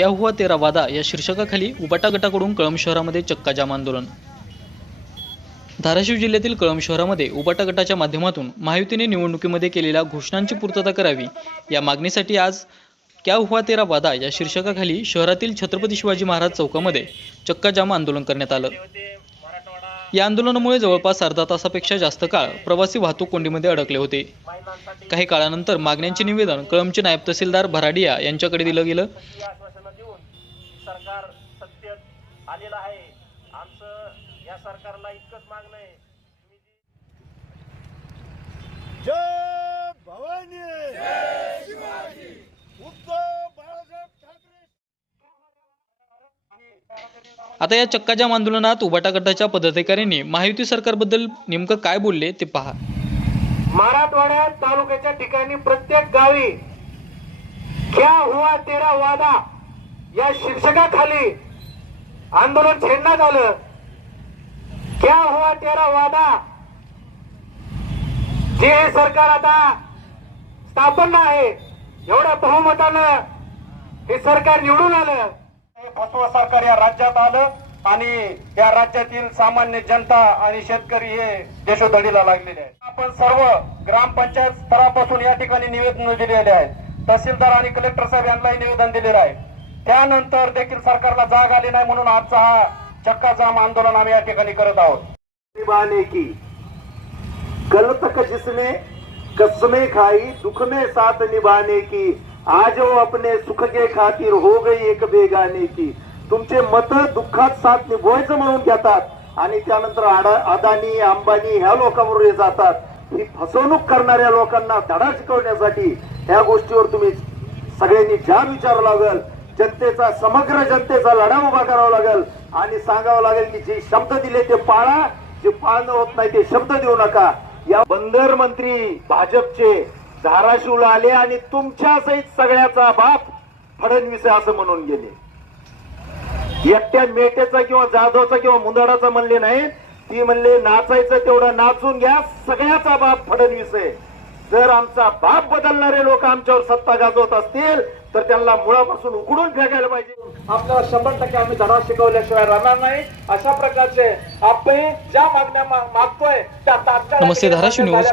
क्या हुआ तेरा वादा? या शीर्षकाखाली उबाटा गटाकडून कळंब शहरामध्ये चक्काजाम आंदोलन. धाराशिव जिल्ह्यातील कळंब शहरामध्ये उबाटा गटाच्या माध्यमातून महायुतीने निवडणुकीमध्ये केलेल्या घोषणांची पूर्तता करावी. या मागणीसाठी आज क्या हुआ तेरा वादा? या शीर्षकाखाली शहरातील छत्रपती शिवाजी महाराज चौकामध्ये चक्काजाम आंदोलन करण्यात आलं. या आंदोलनामुळे जवळपास अर्धा तासापेक्षा जास्त काळ प्रवासी वाहतूक कोंडीमध्ये अडकले होते. काही काळानंतर मागण्यांचे निवेदन कळमचे नायब तहसीलदार भराडिया यांच्याकडे दिलं गेलं. सरकार सत्तेत आलेलं आहे. आमचं या सरकारला इतकंच मागणं आहे. जय भवानी! जय शिवाजी! उद्धव बाळासाहेब ठाकरे! आता या चक्काजाम आंदोलनात उबाटा गटाच्या पदाधिकाऱ्यांनी महायुती सरकारबद्दल नेमकं काय बोलले ते पहा. मराठवाड्यात तालुक्याच्या ठिकाणी प्रत्येक गावी क्या हुआ तेरा वादा या शीर्षकाखाली आंदोलन छेडण्यात आलं. क्या हुआ तेरा वादा? जे हे सरकार आता स्थापन आहे एवढ्या बहुमतानं हे सरकार निवडून आलं. फसवं सरकार या राज्यात आलं आणि या राज्यातील सामान्य जनता आणि शेतकरी हे देशोधडीला लागलेले आहेत. आपण सर्व ग्रामपंचायत स्तरापासून या ठिकाणी निवेदन दिलेले आहेत. तहसीलदार आणि कलेक्टर साहेब यांनाही निवेदन दिलेलं आहे. त्यानंतर देखील सरकारला जाग आली नाही म्हणून आजचा हा चक्का जाम आंदोलन आम्ही या ठिकाणी करत आहोत. की गलत तक जिसने कसमें खाई दुख में साथ निभाने की आज वो अपने सुख के खातिर हो गई एक बेगाने की. तुमचे मत दुःखात साथ निभवायचं म्हणून घेतात आणि त्यानंतर अदानी अंबानी ह्या लोकांवर हे जातात. ही फसवणूक करणाऱ्या लोकांना धडा शिकवण्यासाठी ह्या गोष्टीवर तुम्ही सगळ्यांनी ज्या विचारू लागेल. जनतेचा समग्र जनतेचा लढा उभा करावा लागेल. आणि सांगावं लागेल की जे शब्द दिले ते पाळा जे पाळणं होत नाही ते शब्द देऊ नका. या बंदर मंत्री भाजपचे धाराशिवला आले आणि तुमच्या सहित सगळ्याचा बाप फडणवीस आहे असं म्हणून गेले. एकट्या मेटेचा किंवा जाधवचा किंवा मुंदडाचा म्हणले नाही. ती म्हणले नाचायचं तेवढं नाचून घ्या सगळ्याचा बाप फडणवीस आहे. जर आमचा बाप बदलणारे लोक आमच्यावर सत्ता गाजवत असतील तर त्यांना मुळापासून उकडून फेकायला पाहिजे. आपल्याला शंभर टक्के आम्ही धडा शिकवल्याशिवाय राहणार नाही. अशा प्रकारचे आपण ज्या मागण्या मागतोय त्या तात्काळ नमस्ते, धाराशिव न्यूज,